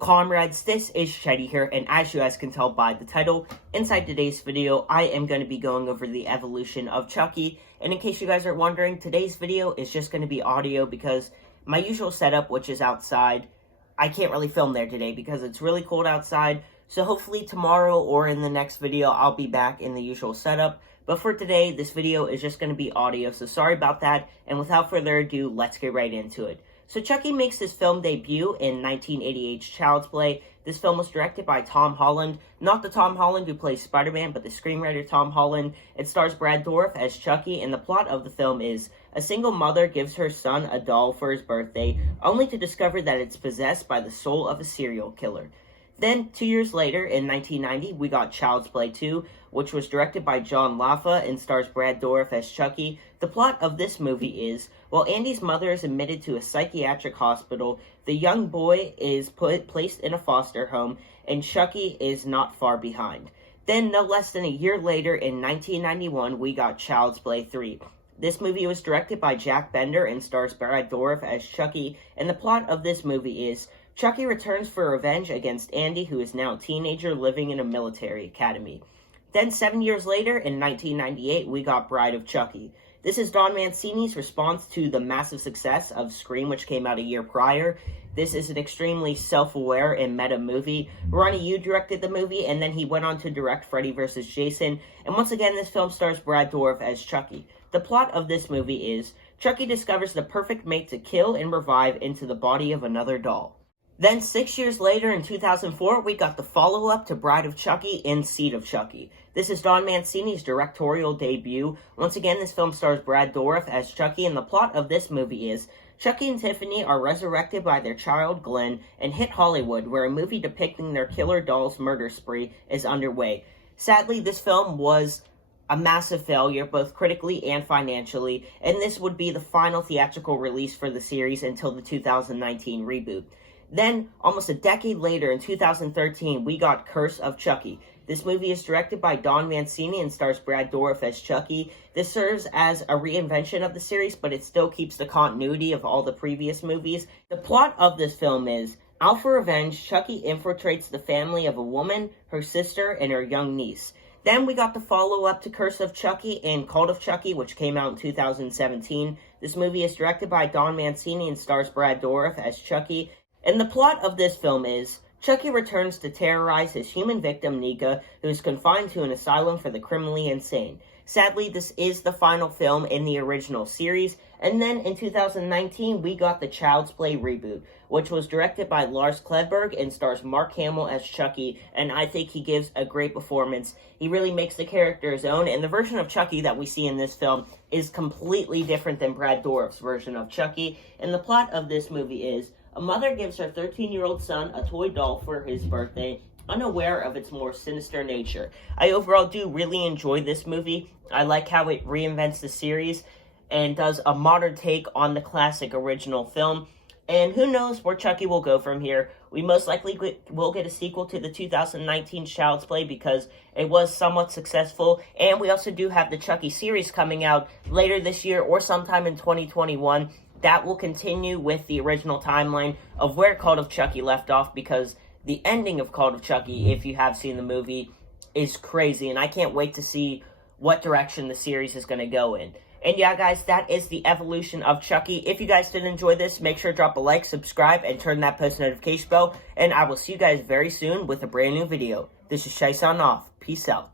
comrades, this is Shetty here, and as you guys can tell by the title, inside today's video, I am going to be going over the evolution of Chucky, and in case you guys are wondering, today's video is just going to be audio because my usual setup, which is outside, I can't really film there today because it's really cold outside, so hopefully tomorrow or in the next video, I'll be back in the usual setup, but for today, this video is just going to be audio, so sorry about that, and without further ado, let's get right into it. So Chucky makes his film debut in 1988's Child's Play. This film was directed by Tom Holland, not the Tom Holland who plays Spider-Man, but the screenwriter Tom Holland. It stars Brad Dourif as Chucky, and the plot of the film is a single mother gives her son a doll for his birthday, only to discover that it's possessed by the soul of a serial killer. Then, 2 years later, in 1990, we got Child's Play 2, which was directed by John Laffa and stars Brad Dourif as Chucky. The plot of this movie is, while Andy's mother is admitted to a psychiatric hospital, the young boy is placed in a foster home, and Chucky is not far behind. Then, no less than a year later, in 1991, we got Child's Play 3. This movie was directed by Jack Bender and stars Brad Dourif as Chucky, and the plot of this movie is, Chucky returns for revenge against Andy, who is now a teenager living in a military academy. Then 7 years later, in 1998, we got Bride of Chucky. This is Don Mancini's response to the massive success of Scream, which came out a year prior. This is an extremely self-aware and meta movie. Ronnie Yu directed the movie, and then he went on to direct Freddy vs. Jason. And once again, this film stars Brad Dourif as Chucky. The plot of this movie is, Chucky discovers the perfect mate to kill and revive into the body of another doll. Then 6 years later, in 2004, we got the follow-up to Bride of Chucky and Seed of Chucky. This is Don Mancini's directorial debut. Once again, this film stars Brad Dourif as Chucky, and the plot of this movie is, Chucky and Tiffany are resurrected by their child Glenn and hit Hollywood, where a movie depicting their killer doll's murder spree is underway. Sadly, this film was a massive failure, both critically and financially, and this would be the final theatrical release for the series until the 2019 reboot. Then, almost a decade later, in 2013, we got Curse of Chucky. This movie is directed by Don Mancini and stars Brad Dourif as Chucky. This serves as a reinvention of the series, but it still keeps the continuity of all the previous movies. The plot of this film is, out for revenge, Chucky infiltrates the family of a woman, her sister, and her young niece. Then we got the follow-up to Curse of Chucky and Cult of Chucky, which came out in 2017. This movie is directed by Don Mancini and stars Brad Dourif as Chucky. And the plot of this film is, Chucky returns to terrorize his human victim, Nika, who is confined to an asylum for the criminally insane. Sadly, this is the final film in the original series. And then in 2019, we got the Child's Play reboot, which was directed by Lars Klevberg and stars Mark Hamill as Chucky, and I think he gives a great performance. He really makes the character his own, and the version of Chucky that we see in this film is completely different than Brad Dourif's version of Chucky. And the plot of this movie is, a mother gives her 13-year-old son a toy doll for his birthday, unaware of its more sinister nature. I overall do really enjoy this movie. I like how it reinvents the series and does a modern take on the classic original film. And who knows where Chucky will go from here. We most likely will get a sequel to the 2019 Child's Play because it was somewhat successful. And we also do have the Chucky series coming out later this year or sometime in 2021. That will continue with the original timeline of where Cult of Chucky left off, because the ending of Cult of Chucky, if you have seen the movie, is crazy, and I can't wait to see what direction the series is going to go in. And yeah, guys, that is the evolution of Chucky. If you guys did enjoy this, make sure to drop a like, subscribe, and turn that post notification bell, and I will see you guys very soon with a brand new video. This is Shai signing off. Peace out.